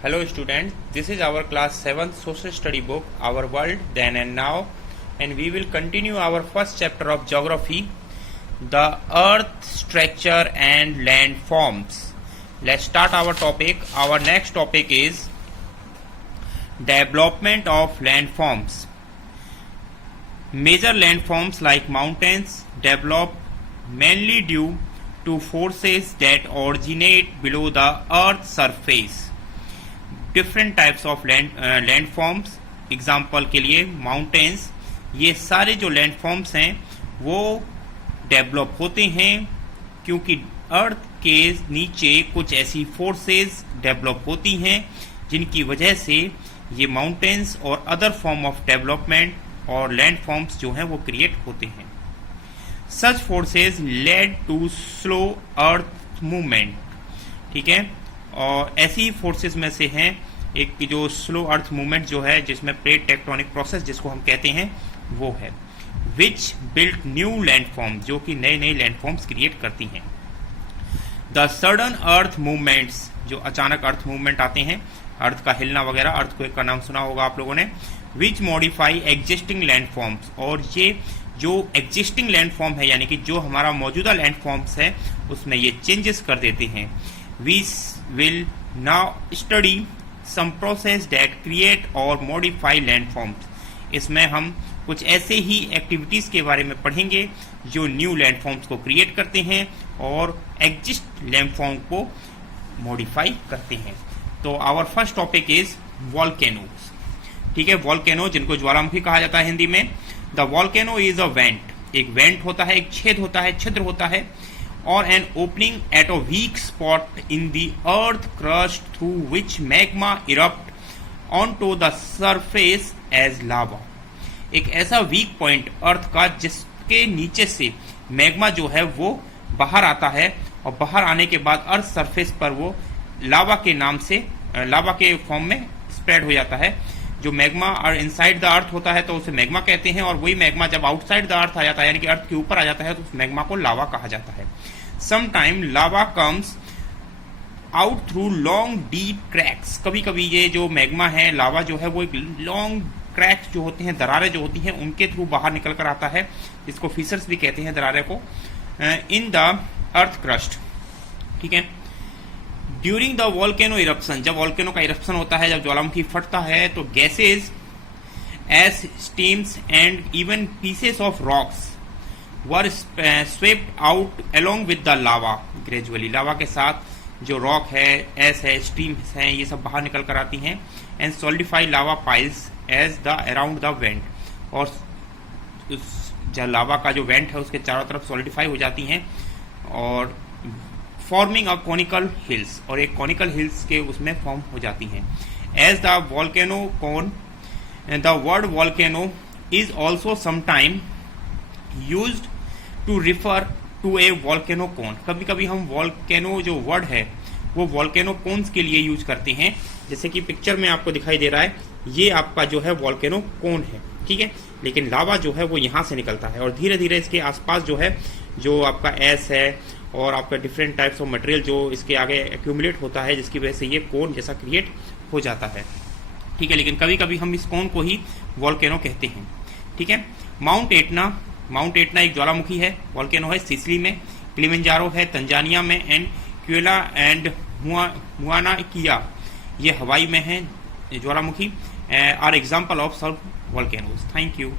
Hello student, this is our class 7th social study book, Our World Then and Now, and we will continue our first chapter of geography, the earth structure and landforms. Let's start our topic. Our next topic is development of landforms. Major landforms like mountains develop mainly due to forces that originate below the earth's surface. Different types of landforms, example के लिए mountains, ये सारे जो landforms हैं वो develop होते हैं क्योंकि अर्थ के नीचे कुछ ऐसी फोर्सेस डेवलप होती हैं जिनकी वजह से ये माउंटेन्स और अदर फॉर्म ऑफ डेवलपमेंट और लैंडफॉर्म्स जो हैं वो क्रिएट होते हैं. Such forces led to slow earth movement. ठीक है, और ऐसी फोर्सेस में से हैं एक जो स्लो अर्थ मूवमेंट जो है, जिसमें प्लेट टेक्टोनिक प्रोसेस जिसको हम कहते हैं वो है, विच बिल्ट न्यू लैंडफॉर्म, जो कि नए नए लैंडफॉर्म्स क्रिएट करती हैं. द सडन अर्थ मूवमेंट्स, जो अचानक अर्थ मूवमेंट आते हैं, अर्थ का हिलना वगैरह, अर्थक्वेक का नाम सुना होगा आप लोगों ने, विच मॉडिफाई एग्जिस्टिंग लैंडफॉर्म्स, और ये जो एग्जिस्टिंग लैंडफॉर्म है यानी कि जो हमारा मौजूदा लैंडफॉर्म्स है उसमें ये चेंजेस कर देते हैं. We will now study some process that create or modify landforms. इसमें हम कुछ ऐसे ही एक्टिविटीज के बारे में पढ़ेंगे जो न्यू लैंडफॉर्म्स को क्रिएट करते हैं और एग्जिस्ट लैंडफॉर्म को मॉडिफाई करते हैं. तो our first topic is volcanoes. ठीक है, वॉल्केनो जिनको ज्वालामुखी कहा जाता है हिंदी में. The volcano is a went. एक वेंट होता है, एक छेद होता है, छिद्र होता है, or an opening at a weak spot in the earth crust through which magma erupt onto the surface as lava. एक ऐसा वीक पॉइंट अर्थ का जिसके नीचे से मैग्मा जो है वो बाहर आता है और बाहर आने के बाद अर्थ सरफेस पर वो लावा के नाम से, लावा के फॉर्म में स्प्रेड हो जाता है. जो मैग्मा और इनसाइड द अर्थ होता है तो उसे मैग्मा कहते हैं, और वही मैग्मा जब आउटसाइड द अर्थ आ जाता है यानी कि अर्थ के ऊपर आ जाता है तो उस मैग्मा को लावा कहा जाता है. Sometime lava comes out through long deep cracks. कभी कभी ये जो मैग्मा है, लावा जो है वो एक लॉन्ग क्रैक्स जो होते हैं, दरारें जो होती हैं, उनके थ्रू बाहर निकल कर आता है, जिसको फिसर्स भी कहते हैं दरारें को, इन द अर्थ क्रस्ट. ठीक है, ड्यूरिंग द वॉल्केनो इरप्शन, जब वॉल्केनो का इरप्शन होता है, जब ज्वालामुखी फटता है तो gases as steams and even pieces of rocks were swept out along with the lava gradually. Lava के साथ जो रॉक है, एस है, स्टीम्स हैं, ये सब बाहर निकल कर आती हैं. And solidify lava piles as the around the vent, और जो लावा का जो वेंट है उसके चारों तरफ सॉलिडिफाई हो जाती हैं और फॉर्मिंग अ कॉनिकल हिल्स, और एक कॉनिकल हिल्स के उसमें फॉर्म हो जाती हैं. As the volcano cone, the word volcano is also sometime used to refer to a volcano cone. कभी कभी हम वॉल्केनो जो वर्ड है वो वॉल्केनो कोन्स के लिए यूज करते हैं, जैसे कि पिक्चर में आपको दिखाई दे रहा है, ये आपका जो है वॉल्केनो कोन है. ठीक है, लेकिन लावा जो है वो यहाँ से निकलता है और धीरे धीरे इसके आसपास जो है, जो आपका एस है और आपका डिफरेंट टाइप्स ऑफ मटेरियल जो इसके आगे एक्यूमुलेट होता है, जिसकी वजह से ये कोन जैसा क्रिएट हो जाता है. ठीक है, लेकिन कभी कभी हम इस कोन को ही वॉल्केनो कहते हैं. ठीक है, माउंट एटना एक ज्वालामुखी है, वॉल्केनो है, सिसिली में. किलिमंजारो है तंजानिया में, एंड क्यूला एंड मुआना किया, ये हवाई में है ज्वालामुखी, आर एग्जाम्पल ऑफ सब वॉल्केनोज. Thank you.